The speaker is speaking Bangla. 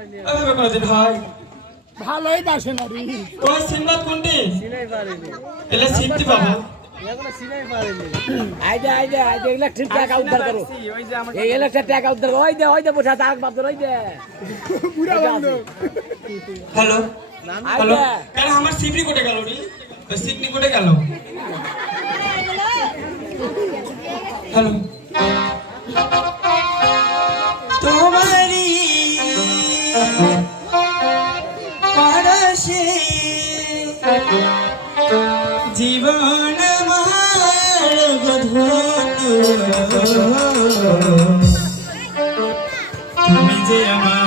এভাবে করে দিন হয় ভালোই দাসে না রে ওই সিনবাদ কোনটি চিনাই পারেনি এলে সিনতি পাবো এখনো চিনাই পারেনি আইদে এগুলা ঠিক টাকা উদ্ধার করো এই এলাকা টাকা উদ্ধার করো ওই দে বসে থাক বাপ ওই দে পুরা বন্ধ হ্যালো হ্যালো আইদে কেন আমার সিপরি কোটে গেল রে ওই সিপনি কোটে গেল হ্যালো তোমারি পারশে জীবন মার্গ ধন্য তুমি যে আমার